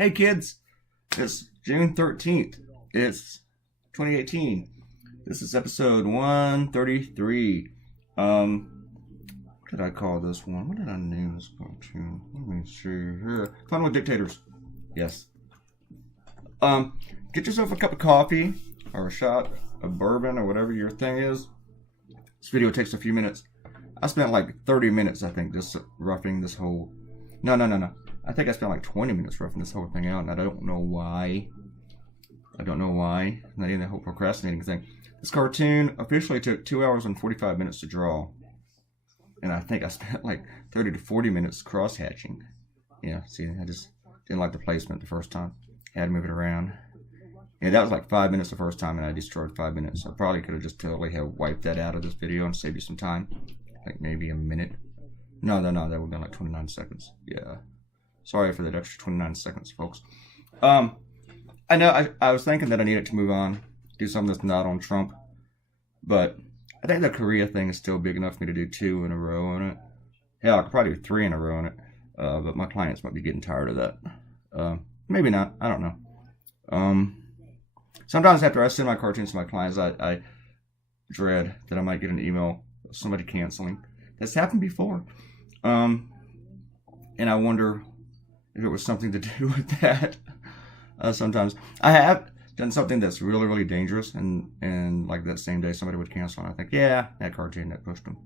Hey kids, it's June 13th. It's 2018. This is episode 133. What did I call this one? What did I name this cartoon? Let me see here. Fun With Dictators. Yes. Get yourself a cup of coffee or a shot of bourbon or whatever your thing is. This video takes a few minutes. I spent like 30 minutes, I think, just roughing this whole... No. I think I spent like 20 minutes roughing this whole thing out, and I don't know why. Not even the whole procrastinating thing. This cartoon officially took 2 hours and 45 minutes to draw. And I think I spent like 30 to 40 minutes cross-hatching. Yeah, see, I just didn't like the placement the first time. Had to move it around. Yeah, that was like 5 minutes the first time, and I destroyed 5 minutes. I probably could have just totally have wiped that out of this video and saved you some time. Like maybe a minute. No, that would have been like 29 seconds. Yeah. Sorry for that extra 29 seconds, folks. I know I was thinking that I needed to move on, do something that's not on Trump, but I think the Korea thing is still big enough for me to do 2 in a row on it. Hell, I could probably do 3 in a row on it, but my clients might be getting tired of that. Maybe not. I don't know. Sometimes after I send my cartoons to my clients, I dread that I might get an email of somebody canceling. That's happened before. And I wonder if it was something to do with that. Sometimes I have done something that's really, really dangerous, and like that same day somebody would cancel, and I think, yeah, that cartoon that pushed them.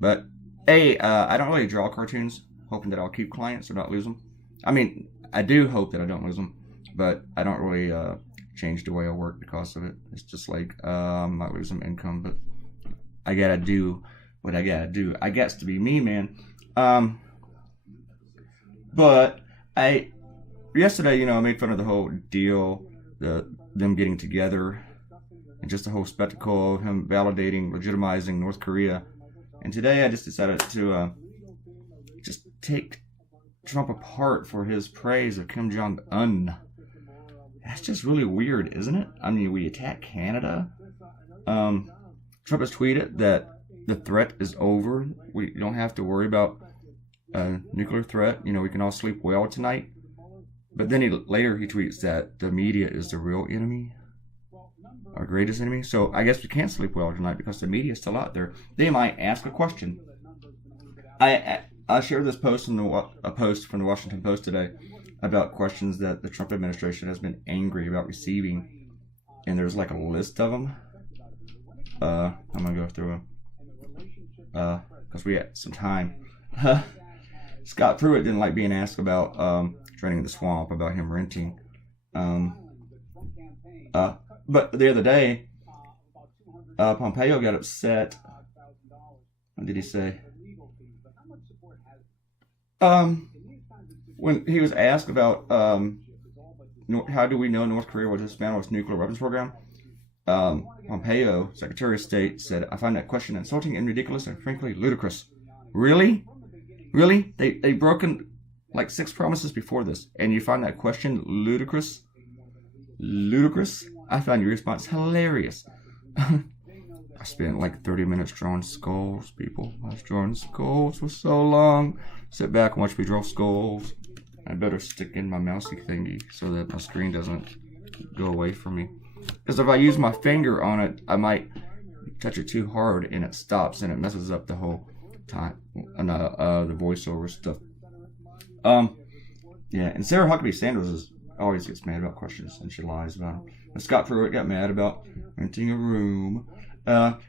But hey, I don't really draw cartoons hoping that I'll keep clients or not lose them. I mean, I do hope that I don't lose them, but I don't really change the way I work because of it. It's just like I might lose some income, but I gotta do what I gotta do. I guess to be me, man. But yesterday, I made fun of the whole deal, them getting together, and just the whole spectacle of him validating, legitimizing North Korea. And today I just decided to just take Trump apart for his praise of Kim Jong-un. That's just really weird, isn't it? I mean, we attack Canada. Trump has tweeted that the threat is over. We don't have to worry about a nuclear threat. We can all sleep well tonight. But then later he tweets that the media is the real enemy, our greatest enemy. So I guess we can't sleep well tonight because the media is still out there. They might ask a question. I shared this post a post from the Washington Post today about questions that the Trump administration has been angry about receiving, and there's like a list of them. I'm gonna go through them because we had some time. Scott Pruitt didn't like being asked about draining the swamp, about him renting. But the other day, Pompeo got upset. What did he say? When he was asked about how do we know North Korea will dismantle its nuclear weapons program, Pompeo, Secretary of State, said, "I find that question insulting and ridiculous and frankly ludicrous." Really? Really? They've broken like 6 promises before this, and you find that question ludicrous? Ludicrous? I find your response hilarious. I spent like 30 minutes drawing skulls, people. I was drawing skulls for so long. Sit back and watch me draw skulls. I better stick in my mousey thingy so that my screen doesn't go away from me. Because if I use my finger on it, I might touch it too hard and it stops and it messes up the whole time. The voiceover stuff. Yeah, and Sarah Huckabee Sanders always gets mad about questions, and she lies about them. And Scott Pruitt got mad about renting a room.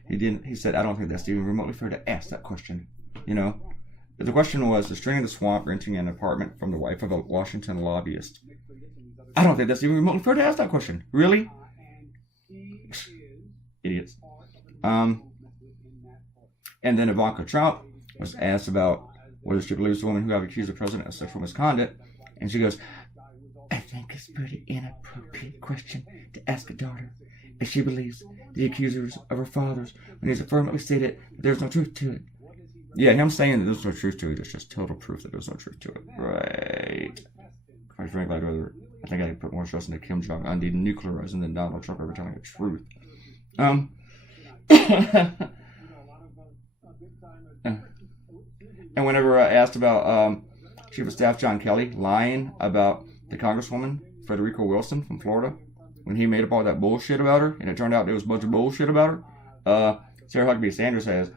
He said, "I don't think that's even remotely fair to ask that question." But the question was, is draining the swamp renting an apartment from the wife of a Washington lobbyist? I don't think that's even remotely fair to ask that question. Really? Idiots. And then Ivanka Trump was asked about whether she believes the woman who have accused the president of sexual misconduct, and she goes, "I think it's a pretty inappropriate question to ask a daughter if she believes the accusers of her fathers when he's affirmatively stated that there's no truth to it." Yeah, him saying that there's no truth to it is just total proof that there's no truth to it. Right. Quite frankly, I think I could put more trust into Kim Jong-un denuclearizing than Donald Trump ever telling the truth. And whenever I asked about Chief of Staff John Kelly lying about the Congresswoman, Frederica Wilson from Florida, when he made up all that bullshit about her, and it turned out there was a bunch of bullshit about her, Sarah Huckabee Sanders says,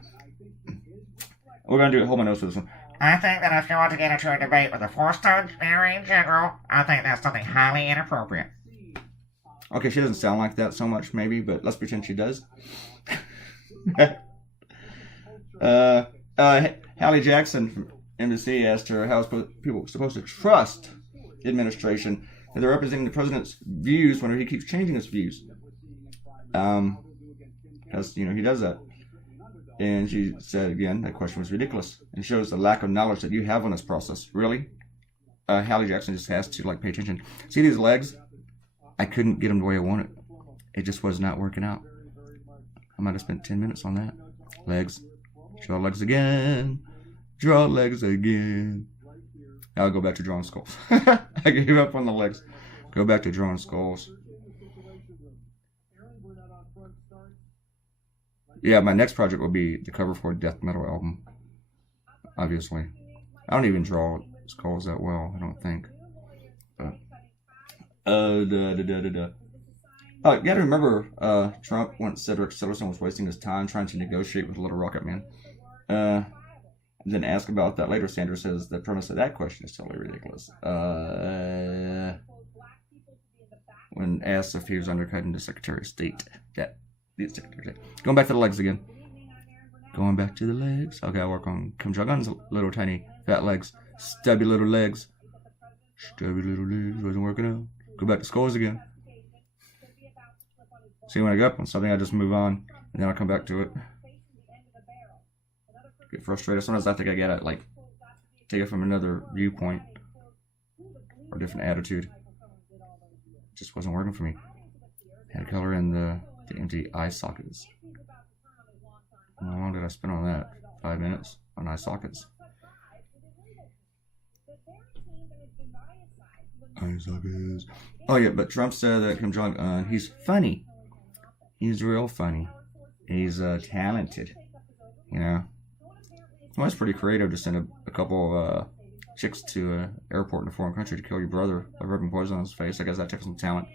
we're going to do hold my nose for this one. I think that if you want to get into a debate with a four-star Marine general, I think that's something highly inappropriate. Okay, she doesn't sound like that so much, maybe, but let's pretend she does. Hallie Jackson from NBC asked her how people are supposed to trust the administration that they're representing the president's views when he keeps changing his views. Because, he does that. And she said, again, that question was ridiculous and shows the lack of knowledge that you have on this process. Really? Hallie Jackson just has to, pay attention. See these legs? I couldn't get them the way I wanted. It just was not working out. I might have spent 10 minutes on that. Legs. Draw legs again. Draw legs again. I'll go back to drawing skulls. I gave up on the legs. Go back to drawing skulls. Yeah, my next project will be the cover for a death metal album. Obviously. I don't even draw skulls that well, I don't think. But, you gotta remember, Trump once said Rex Tillerson was wasting his time trying to negotiate with Little Rocket Man. Then asked about that later. Sanders says the premise of that question is totally ridiculous. When asked if he was undercutting the Secretary of State. Going back to the legs again. Going back to the legs. Okay, I'll work on Kim Jong-un's little tiny fat legs. Stubby little legs. Stubby little legs. Wasn't working out. Go back to skulls again. See, when I go up on something, I just move on. And then I'll come back to it. Get frustrated. Sometimes I think I gotta, take it from another viewpoint. Or different attitude. It just wasn't working for me. Had to color in the empty eye sockets. How long did I spend on that? 5 minutes on eye sockets. Eye sockets. Oh yeah, but Trump said that Kim Jong-un, he's funny. He's real funny. He's talented. Well, it's pretty creative to send a couple of chicks to an airport in a foreign country to kill your brother by rubbing poison on his face. I guess that takes some talent.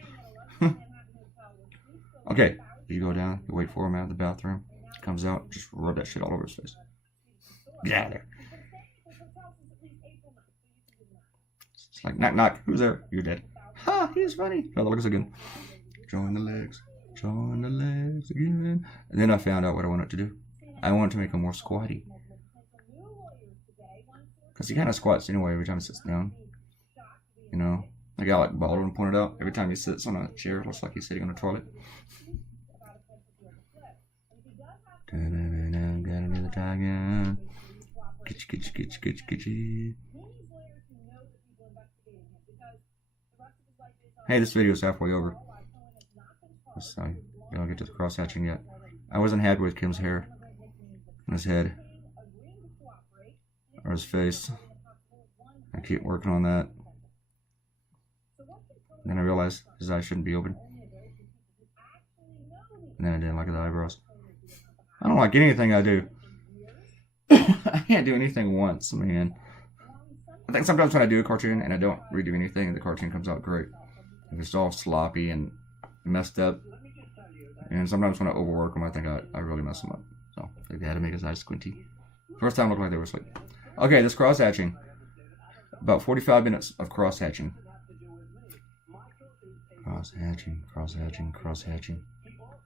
Okay, you go down, you wait for him out of the bathroom, comes out, just rub that shit all over his face. Get out of there. It's like, knock, knock, who's there? You're dead. Ha, he's funny. Oh, the legs again. Drawing the legs again. And then I found out what I wanted to do. I wanted to make him more squatty. Because he kind of squats anyway every time he sits down. The guy like Baldwin pointed out, every time he sits on a chair, it looks like he's sitting on a toilet. Gotta do the tag again. Kitchy. Hey, this video is halfway over. So, I don't get to the cross hatching yet. I wasn't happy with Kim's hair on his head or his face. I keep working on that. Then I realized his eyes shouldn't be open. And then I didn't like the eyebrows. I don't like anything I do. I can't do anything once, man. I think sometimes when I do a cartoon and I don't redo anything, the cartoon comes out great. If it's all sloppy and messed up. And sometimes when I overwork them, I think I really mess them up. So, they had to make his eyes squinty. First time it looked like they were asleep. Okay, this cross hatching. About 45 minutes of cross hatching. Cross hatching.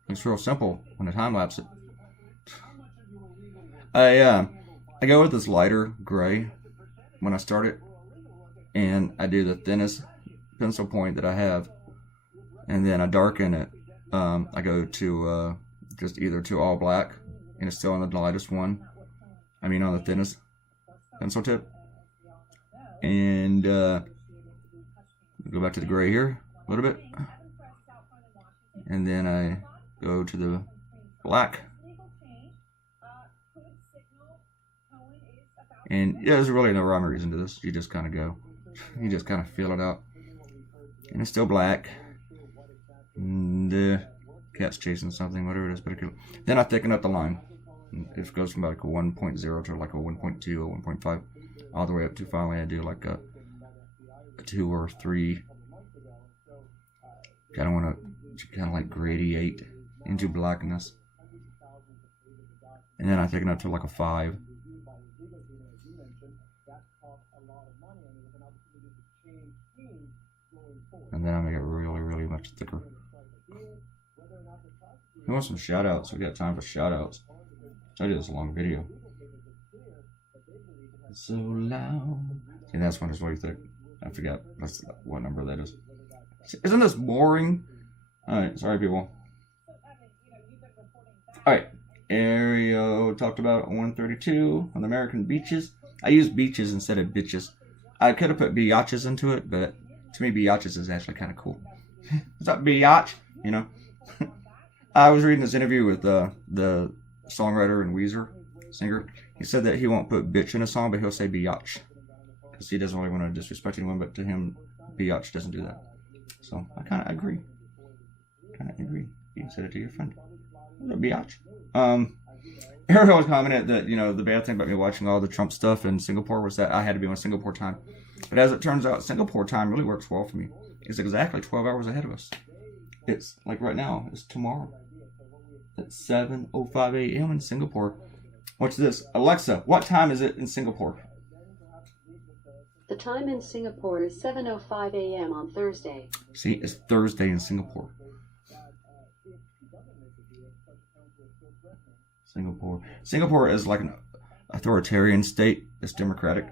Looks real simple when I time-lapse it. I go with this lighter gray when I start it. And I do the thinnest pencil point that I have. And then I darken it. I go to just either to all black. And it's still on the lightest one. I mean on the thinnest pencil tip. And go back to the gray here a little bit. And then I go to the black. And yeah, there's really no rhyme or reason to this. You just kind of go. You just kind of feel it out. And it's still black. And cat's chasing something, whatever it is. But then I thicken up the line. It goes from like a 1.0 to like a 1.2 or 1.5. All the way up to finally I do like a 2 or 3 Kind of want to kind of like gradiate into blackness. And then I take it up to like a 5. And then I make it really, really much thicker. We want some shout outs. We got time for shout outs. I did this long video. It's so loud. See, that's one is really thick. I forgot what number that is. Isn't this boring? Alright, sorry people. Alright. Aereo talked about 132 on the American beaches. I use beaches instead of bitches. I could have put biatches into it, but to me biatches is actually kind of cool. What's up, biatch? You know? I was reading this interview with the songwriter and Weezer singer. He said that he won't put bitch in a song, but he'll say biatch. Because he doesn't really want to disrespect anyone, but to him, biatch doesn't do that. So, I kind of agree. You can say it to your friend. Biatch. Ariel commented that, you know, the bad thing about me watching all the Trump stuff in Singapore was that I had to be on Singapore time. But as it turns out, Singapore time really works well for me. It's exactly 12 hours ahead of us. It's like right now, it's tomorrow. It's 7:05 a.m. in Singapore. Watch this. Alexa, what time is it in Singapore? The time in Singapore is 7:05 a.m. on Thursday. See, it's Thursday in Singapore. Singapore is like an authoritarian state. It's democratic.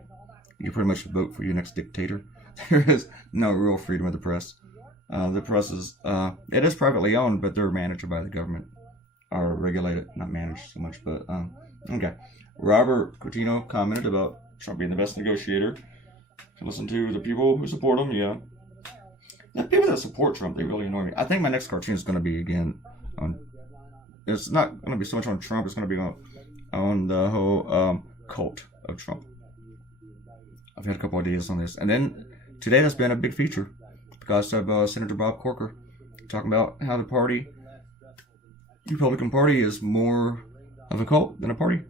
You pretty much vote for your next dictator. There is no real freedom of the press. The press is, it is privately owned, but they're managed by the government. Or regulated, not managed so much, but, okay. Robert Coutinho commented about Trump being the best negotiator. Listen to the people who support him, yeah. The people that support Trump, they really annoy me. I think my next cartoon is going to be, again, on, it's not going to be so much on Trump, it's going to be on the whole cult of Trump. I've had a couple ideas on this. And then, today has been a big feature because of Senator Bob Corker talking about how the party, Republican Party, is more of a cult than a party.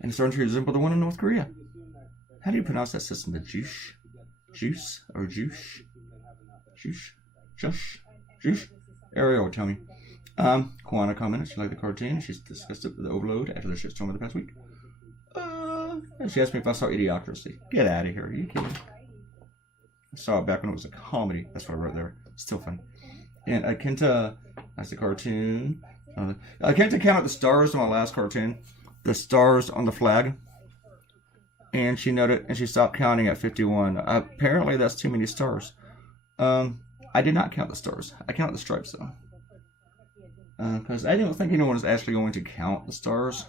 And it's starting to resemble the one in North Korea. How do you pronounce that system? The juice? Juice? Or juice? Juice? Juice? Juice? Ariel will tell me. Kwana commented she liked the cartoon. She's disgusted with the overload after the shitstorm of the past week. She asked me if I saw Idiocracy. Get out of here. Are you kidding? I saw it back when it was a comedy. That's what I wrote there. Still funny. And Kenta, that's the cartoon. Kenta counted the stars on my last cartoon. The stars on the flag. And she noted, and she stopped counting at 51. Apparently that's too many stars. I did not count the stars. I counted the stripes though. Because I don't think anyone is actually going to count the stars.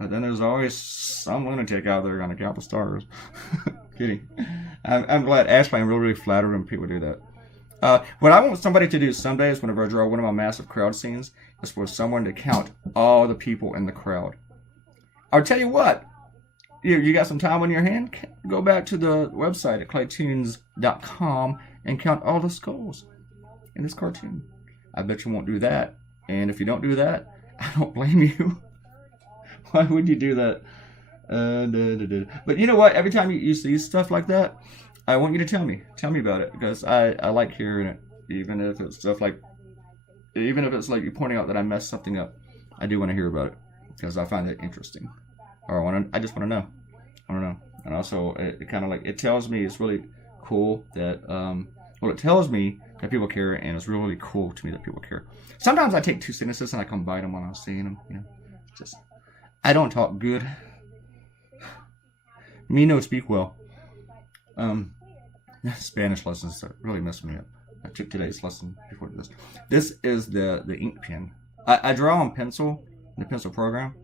But then there's always some lunatic out there going to count the stars. Kidding. I'm glad. Actually, I'm really flattered when people do that. What I want somebody to do some days whenever I draw one of my massive crowd scenes is for someone to count all the people in the crowd. I'll tell you what. You got some time on your hand? Go back to the website at Claytoonz.com and count all the skulls in this cartoon. I bet you won't do that. And if you don't do that, I don't blame you. Why would you do that? But you know what? Every time you see stuff like that, I want you to tell me. Tell me about it. Because I like hearing it. Even if it's stuff like... Even if it's like you pointing out that I messed something up. I do want to hear about it. Because I find it interesting. Or I just want to know. I don't know. And also, it kind of like... It tells me it's really cool that... it tells me that people care. And it's really cool to me that people care. Sometimes I take two sentences and I combine them when I'm saying them. You know, just... I don't talk good. Me no speak well. Spanish lessons really messed me up. I took today's lesson before this. This is the ink pen. I draw on pencil in the pencil program,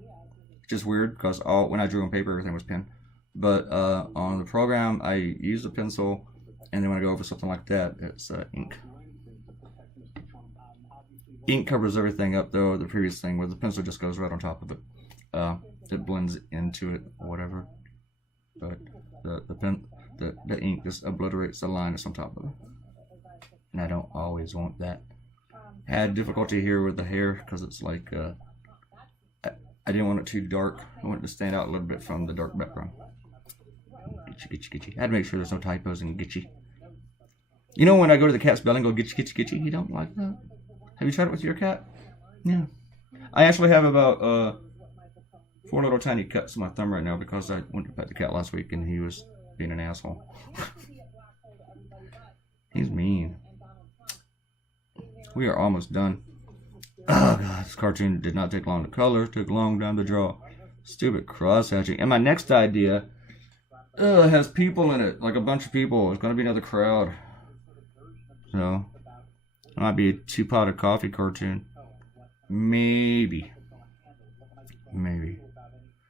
which is weird because when I drew on paper, everything was pen. But on the program, I use a pencil, and then when I go over something like that, it's ink. Ink covers everything up, though. The previous thing where the pencil just goes right on top of it. It blends into it or whatever, but the ink just obliterates the line that's on top of it, and I don't always want that. I had difficulty here with the hair because it's like I didn't want it too dark. I wanted it to stand out a little bit from the dark background. Gitchy. I had to make sure there's no typos in gitchy. You know when I go to the cat's belly and go, get you, he don't like that. Have you tried it with your cat? Yeah. I actually have about 4 little tiny cuts in my thumb right now because I went to pet the cat last week and he was being an asshole. He's mean. We are almost done. Oh god, this cartoon did not take long to color. It took a long time to draw. Stupid cross-hatching. And my next idea has people in it, like a bunch of people. It's going to be another crowd. So, it might be a 2-pot of coffee cartoon. Maybe.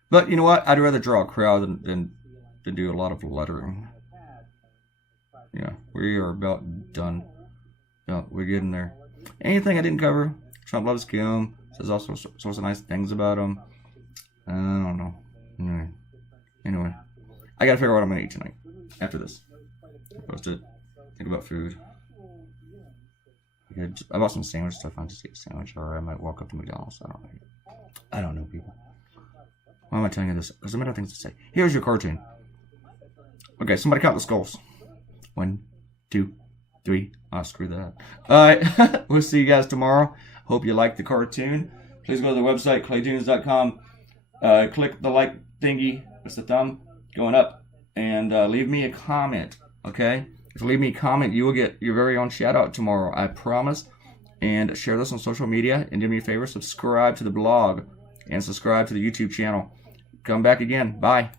But you know what? I'd rather draw a crowd than do a lot of lettering. Yeah, we are about done. Yeah, we're getting there. Anything I didn't cover? Trump loves Kim. Says all sorts of nice things about him. I don't know. Anyway, I gotta figure out what I'm gonna eat tonight. After this, post it. Think about food. I bought some sandwich stuff. I just eat a sandwich, or I might walk up to McDonald's. I don't know, people. Why am I telling you this? Because I'm out of things to say. Here's your cartoon. Okay, somebody count the skulls. 1, 2, 3. Oh, screw that. Alright, we'll see you guys tomorrow. Hope you liked the cartoon. Please go to the website, Claytoonz.com. Click the like thingy. That's the thumb going up. And leave me a comment, okay? If you leave me a comment, you will get your very own shout out tomorrow. I promise. And share this on social media. And do me a favor, subscribe to the blog. And subscribe to the YouTube channel. Come back again. Bye.